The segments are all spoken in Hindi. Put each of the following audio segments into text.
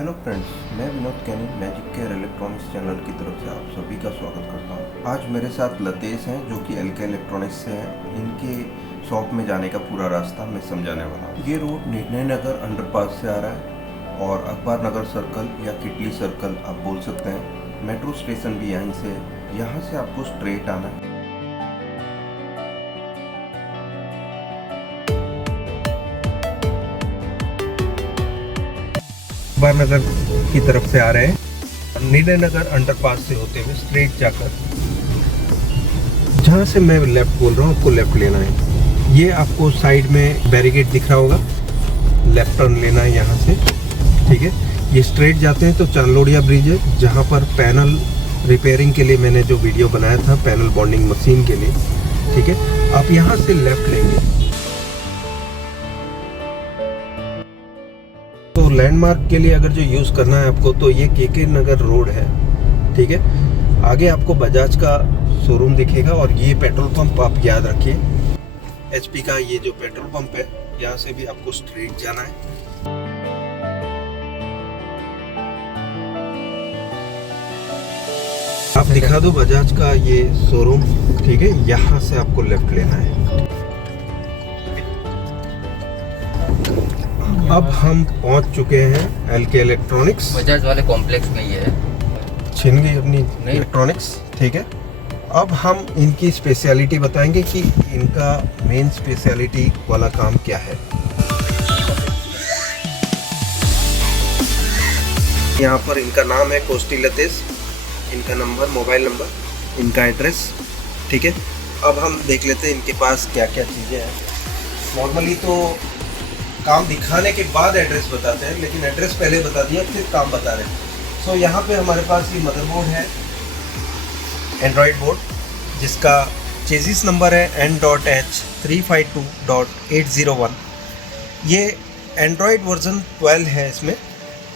हेलो फ्रेंड्स, मैं विनोद कैनी मैजिक केयर इलेक्ट्रॉनिक्स चैनल की तरफ से आप सभी का स्वागत करता हूं। आज मेरे साथ लतेश हैं जो कि एलके इलेक्ट्रॉनिक्स से हैं। इनके शॉप में जाने का पूरा रास्ता मैं समझाने वाला हूं। ये रोड निर्णय नगर अंडरपास से आ रहा है और अखबार नगर सर्कल या किटली सर्कल आप बोल सकते हैं। मेट्रो स्टेशन भी यहीं से है। यहाँ से आपको स्ट्रेट आना है। अखबार नगर की तरफ से आ रहे हैं। निर्णय नगर अंडरपास से होते हुए स्ट्रेट जाकर जहाँ से मैं लेफ्ट बोल रहा हूँ आपको लेफ्ट लेना है। ये आपको साइड में बैरिकेड दिख रहा होगा, लेफ्ट टर्न लेना है यहाँ से। ठीक है, ये स्ट्रेट जाते हैं तो चांदलोड़िया ब्रिज है जहाँ पर पैनल रिपेयरिंग के लिए मैंने जो वीडियो बनाया था पैनल बॉन्डिंग मशीन के लिए। ठीक है, आप यहाँ से लेफ्ट लेंगे तो लैंडमार्क के लिए अगर जो यूज़ करना है आपको तो ये केके नगर रोड है। ठीक है, आगे आपको बजाज का शोरूम दिखेगा और ये पेट्रोल पंप आप याद रखिए, एचपी का ये जो पेट्रोल पंप है, यहाँ से भी आपको स्ट्रेट जाना है। आप दिखा दो बजाज का ये शोरूम। ठीक है, यहाँ से आपको लेफ्ट लेना है। अब हम पहुंच चुके हैं एलके इलेक्ट्रॉनिक्स। बजाज वाले कॉम्प्लेक्स में ही है। छीन गई अपनी इलेक्ट्रॉनिक्स। ठीक है, अब हम इनकी स्पेशलिटी बताएंगे कि इनका मेन स्पेशलिटी वाला काम क्या है। यहाँ पर इनका नाम है कोस्टी लतेश, इनका नंबर, मोबाइल नंबर, इनका एड्रेस। ठीक है, अब हम देख लेते हैं इनके पास क्या क्या चीज़ें हैं। नॉर्मली तो काम दिखाने के बाद एड्रेस बताते हैं, लेकिन एड्रेस पहले बता दिया फिर काम बता रहे हैं। सो यहाँ पे हमारे पास ये मदरबोर्ड है, एंड्रॉयड बोर्ड, जिसका चेसिस नंबर है N.H352.801। ये एंड्रॉयड वर्जन 12 है, इसमें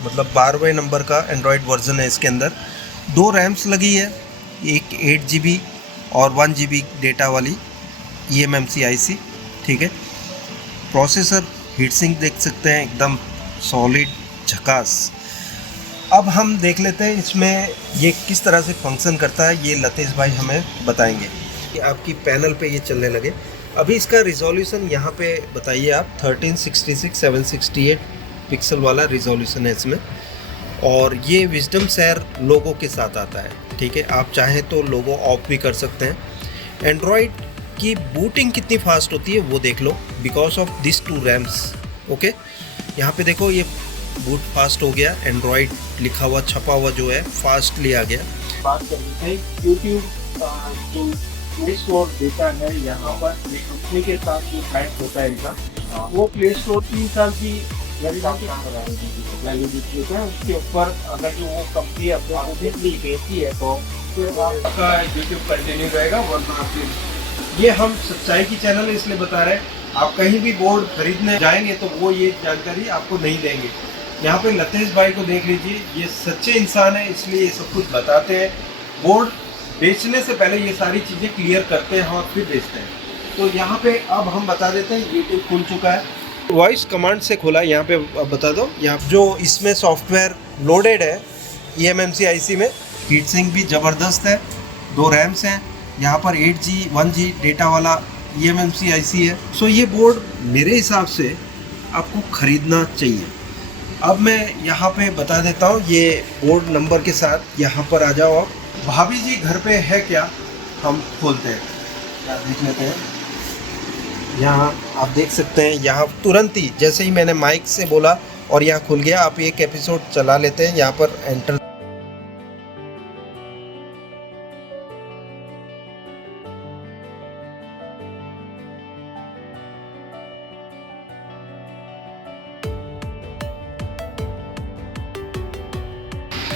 मतलब 12वें नंबर का एंड्रॉयड वर्जन है। इसके अंदर 2 रैम्स लगी है, एक 8 GB और 1 GB डेटा वाली eMMC IC। ठीक है, प्रोसेसर हीट सिंक देख सकते हैं, एकदम सॉलिड झकास। अब हम देख लेते हैं इसमें ये किस तरह से फंक्शन करता है, ये लतेश भाई हमें बताएंगे। कि आपकी पैनल पे ये चलने लगे। अभी इसका रिजोल्यूशन यहाँ पे बताइए आप, 1366/768 पिक्सल वाला रिजोल्यूशन है इसमें, और ये विजडम शेयर लोगो के साथ आता है। ठीक है, आप चाहें तो लोगो ऑफ भी कर सकते हैं। एंड्रॉयड की बूटिंग कितनी फास्ट होती है वो देख लो, because of this 2 RAMs. Okay, यहाँ पे देखो ये बूट फास्ट हो गया, एंड्रॉयड लिखा हुआ छपा हुआ जो है फास्टली आ गया। बात करते हैं यूट्यूब जो प्ले स्टोर देता है, यहाँ पर कंपनी के साथ जो क्लाइंट होता है इनका, वो प्ले स्टोर 3 साल की वैलिडिटी होता है। उसके ऊपर अगर जो वो कंपनी अपने बेचती है तो फिर आपका यूट्यूब कंटिन्यू रहेगा, वरना आपकी। ये हम सच्चाई की चैनल इसलिए बता रहे हैं, आप कहीं भी बोर्ड खरीदने जाएंगे तो वो ये जानकारी आपको नहीं देंगे। यहाँ पे लतेश भाई को देख लीजिए, ये सच्चे इंसान है इसलिए ये सब कुछ बताते हैं। बोर्ड बेचने से पहले ये सारी चीज़ें क्लियर करते हैं और फिर बेचते हैं। तो यहाँ पे अब हम बता देते हैं, यूट्यूब खुल चुका है, वॉइस कमांड से खुला है। यहाँ पे अब बता दो, यहाँ जो इसमें सॉफ्टवेयर लोडेड है eMMC IC में, हीट सिंक भी ज़बरदस्त है, 2 रैम्स हैं, यहाँ पर 8G 1G डेटा वाला eMMC IC है। सो ये बोर्ड मेरे हिसाब से आपको ख़रीदना चाहिए। अब मैं यहाँ पे बता देता हूँ ये बोर्ड नंबर के साथ, यहाँ पर आ जाओ आप। भाभी जी घर पे है क्या, हम खोलते हैं, यहाँ देख लेते हैं। यहाँ आप देख सकते हैं, यहाँ तुरंत ही जैसे ही मैंने माइक से बोला और यहाँ खुल गया। आप एक एपिसोड चला लेते हैं, यहाँ पर एंटर।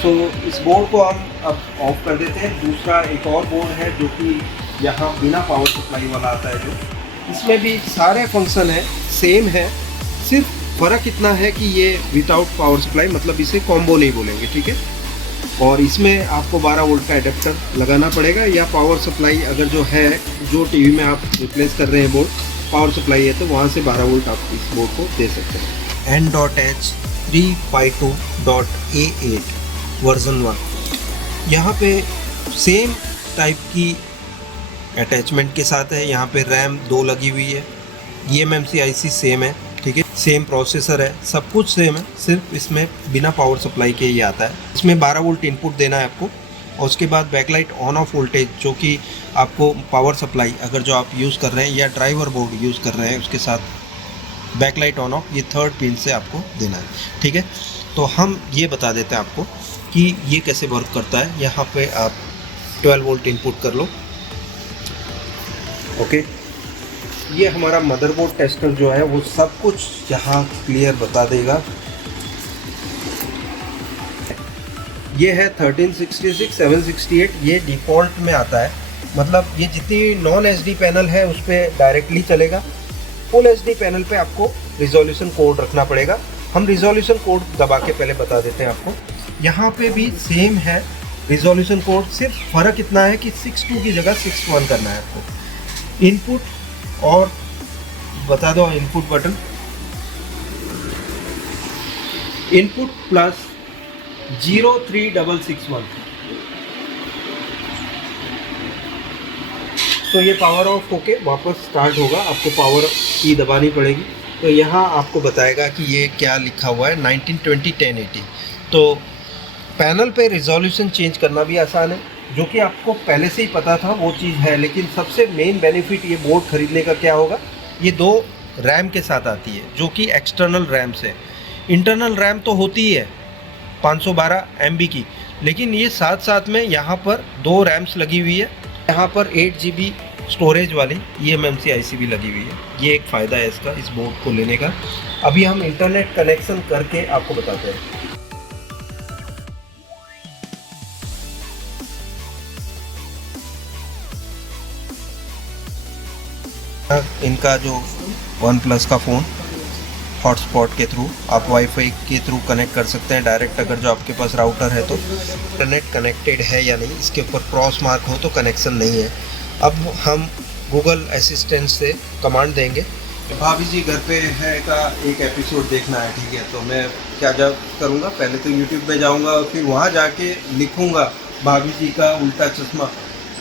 तो इस बोर्ड को हम अब ऑफ कर देते हैं। दूसरा एक और बोर्ड है जो कि यहाँ बिना पावर सप्लाई वाला आता है, जो इसमें भी सारे फंक्शन है सेम है, सिर्फ फ़र्क इतना है कि ये विदाउट पावर सप्लाई, मतलब इसे कॉम्बो नहीं बोलेंगे। ठीक है, और इसमें आपको 12 वोल्ट का एडेप्टर लगाना पड़ेगा, या पावर सप्लाई अगर जो है, जो टीवी में आप रिप्लेस कर रहे हैं बोर्ड, पावर सप्लाई है तो वहाँ से 12 वोल्ट आप इस बोर्ड को दे सकते हैं। N.H 352.A8 version 1। यहाँ पे सेम टाइप की अटैचमेंट के साथ है। यहाँ पे रैम 2 लगी हुई है, eMMC IC सेम है, ठीक है, सेम प्रोसेसर है, सब कुछ सेम है, सिर्फ इसमें बिना पावर सप्लाई के ये आता है। इसमें 12 वोल्ट इनपुट देना है आपको, और उसके बाद बैकलाइट ऑन ऑफ वोल्टेज जो कि आपको पावर सप्लाई अगर जो आप यूज़ कर रहे हैं या ड्राइवर बोर्ड यूज़ कर रहे हैं उसके साथ बैकलाइट ऑन ऑफ ये 3rd पिन से आपको देना है, ठीक है। तो हम ये बता देते हैं आपको कि ये कैसे वर्क करता है। यहाँ पे आप 12 वोल्ट इनपुट कर लो, ओके। ये हमारा मदरबोर्ड टेस्टर जो है वो सब कुछ यहाँ क्लियर बता देगा। ये है 1366 768, ये डिफ़ॉल्ट में आता है, मतलब ये जितनी नॉन एचडी पैनल है उस पर डायरेक्टली चलेगा। फुल एचडी पैनल पे आपको रिजोल्यूशन कोड रखना पड़ेगा। हम रिजोल्यूशन कोड दबा के पहले बता देते हैं आपको। यहाँ पे भी सेम है रिजोल्यूशन कोड, सिर्फ फ़र्क इतना है कि 62 की जगह 61 करना है आपको। इनपुट और बता दो इनपुट बटन, इनपुट प्लस 03661, तो ये पावर ऑफ होके वापस स्टार्ट होगा, आपको पावर की दबानी पड़ेगी। तो यहाँ आपको बताएगा कि ये क्या लिखा हुआ है 1920 1080। तो पैनल पे रिजोल्यूशन चेंज करना भी आसान है, जो कि आपको पहले से ही पता था वो चीज़ है। लेकिन सबसे मेन बेनिफिट ये बोर्ड ख़रीदने का क्या होगा, ये 2 रैम के साथ आती है जो कि एक्सटर्नल रैम से। इंटरनल रैम तो होती ही है 512 MB की, लेकिन ये साथ साथ में यहाँ पर 2 रैम्स लगी हुई है। यहाँ पर 8 GB स्टोरेज वाली eMMC IC भी लगी हुई है। ये एक फ़ायदा है इसका, इस बोर्ड को लेने का। अभी हम इंटरनेट कनेक्शन करके आपको बताते हैं। इनका जो OnePlus का फ़ोन हॉटस्पॉट के थ्रू आप वाईफाई के थ्रू कनेक्ट कर सकते हैं डायरेक्ट। अगर जो आपके पास राउटर है तो इंटरनेट कनेक्टेड है या नहीं, इसके ऊपर क्रॉस मार्क हो तो कनेक्शन नहीं है। अब हम गूगल असिस्टेंट से कमांड देंगे, भाभी जी घर पे है का एक एपिसोड देखना है, ठीक है। तो मैं क्या जब करूँगा, पहले तो यूट्यूब में जाऊँगा और फिर वहाँ जाके लिखूँगा भाभी जी का उल्टा चश्मा,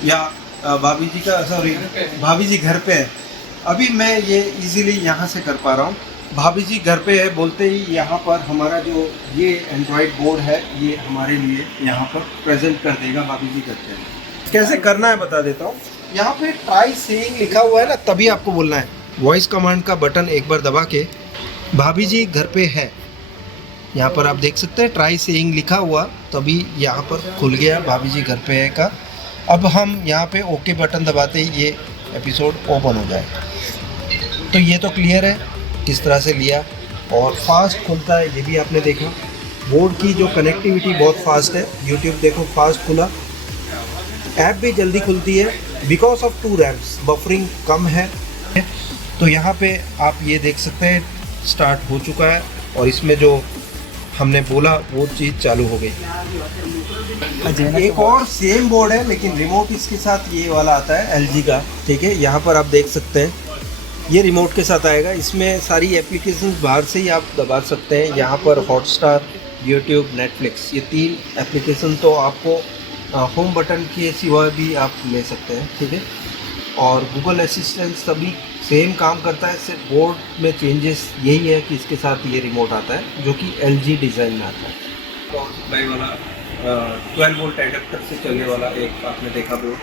या भाभी जी का, सॉरी, भाभी जी घर पे है। अभी मैं ये इजीली यहाँ से कर पा रहा हूँ। भाभी जी घर पे है बोलते ही यहाँ पर हमारा जो ये एंड्रॉयड बोर्ड है ये हमारे लिए यहाँ पर प्रेजेंट कर देगा भाभी जी घर पे है। कैसे करना है बता देता हूँ। यहाँ पे ट्राई सेइंग लिखा हुआ है ना, तभी आपको बोलना है। वॉइस कमांड का बटन एक बार दबा के भाभी जी घर पे है, यहाँ पर आप देख सकते हैं ट्राई सेइंग लिखा हुआ, तभी यहाँ पर खुल गया भाभी जी घर पे है का। अब हम यहाँ पे ओके बटन दबाते ही ये एपिसोड ओपन हो जाएगा। तो ये तो क्लियर है किस तरह से लिया, और फास्ट खुलता है ये भी आपने देखा। बोर्ड की जो कनेक्टिविटी बहुत फास्ट है, यूट्यूब देखो फास्ट खुला, ऐप भी जल्दी खुलती है बिकॉज ऑफ 2 रैम्स, बफरिंग कम है। तो यहाँ पे आप ये देख सकते हैं स्टार्ट हो चुका है, और इसमें जो हमने बोला वो चीज़ चालू हो गई। एक और सेम बोर्ड है लेकिन रिमोट इसके साथ ये वाला आता है LG का, ठीक है। यहाँ पर आप देख सकते हैं ये रिमोट के साथ आएगा। इसमें सारी एप्लीकेशंस बाहर से ही आप दबा सकते हैं। यहाँ पर हॉटस्टार, यूट्यूब, नेटफ्लिक्स, ये 3 एप्लीकेशन तो आपको होम बटन के सिवा भी आप ले सकते हैं, ठीक है। और गूगल असिस्टेंट सभी सेम काम करता है, सिर्फ बोर्ड में चेंजेस यही है कि इसके साथ ये रिमोट आता है जो कि LG डिज़ाइन में आता है। पावर सप्लाई वाला 12 वोल्ट एडेप्टर से चलने वाला एक आपने देखा बोर्ड।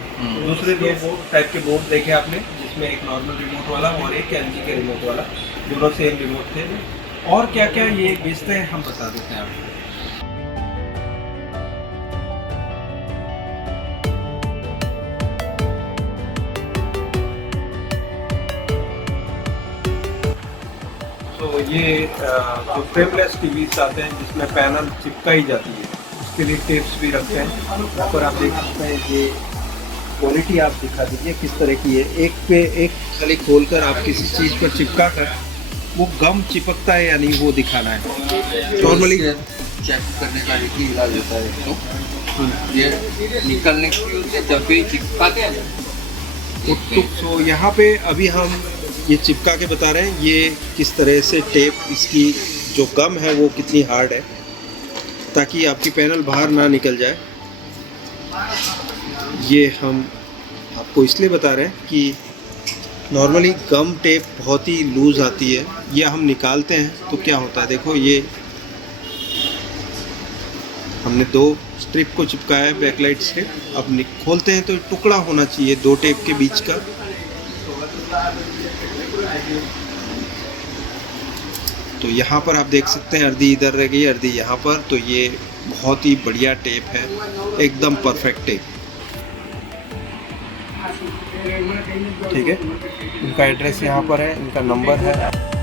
दूसरे 2 बोर्ड टाइप के बोर्ड देखे आपने, जिसमें एक नॉर्मल रिमोट वाला और एक LG के रिमोट वाला, दोनों सेम रिमोट थे। और क्या क्या ये बेचते हैं हम बता देते हैं आपको। तो ये जो फ्रेमलेस टीवीज आते हैं जिसमें पैनल चिपकाई जाती है, उसके लिए टेप्स भी रखते हैं। यहाँ पर आप देख सकते हैं, ये क्वालिटी आप दिखा दीजिए किस तरह की है। एक पे एक खाली खोलकर आप किसी चीज़ पर चिपका कर वो गम चिपकता है या नहीं वो दिखाना है। नॉर्मली चेक करने का एक ही इलाज होता है, तो ये निकलने की उससे जब भी चिपकाते हैं। तो यहाँ पे अभी हम ये चिपका के बता रहे हैं ये किस तरह से टेप इसकी जो गम है वो कितनी हार्ड है, ताकि आपकी पैनल बाहर ना निकल जाए। ये हम आपको इसलिए बता रहे हैं कि नॉर्मली गम टेप बहुत ही लूज़ आती है, ये हम निकालते हैं तो क्या होता है, देखो ये हमने 2 स्ट्रिप को चिपकाया है बैकलाइट से। अब खोलते हैं तो टुकड़ा होना चाहिए 2 टेप के बीच का। तो यहाँ पर आप देख सकते हैं अर्धी इधर रह गई, अर्धी यहाँ पर। तो ये बहुत ही बढ़िया टेप है, एकदम परफेक्ट टेप। ठीक है, इनका एड्रेस यहाँ पर है, इनका नंबर है।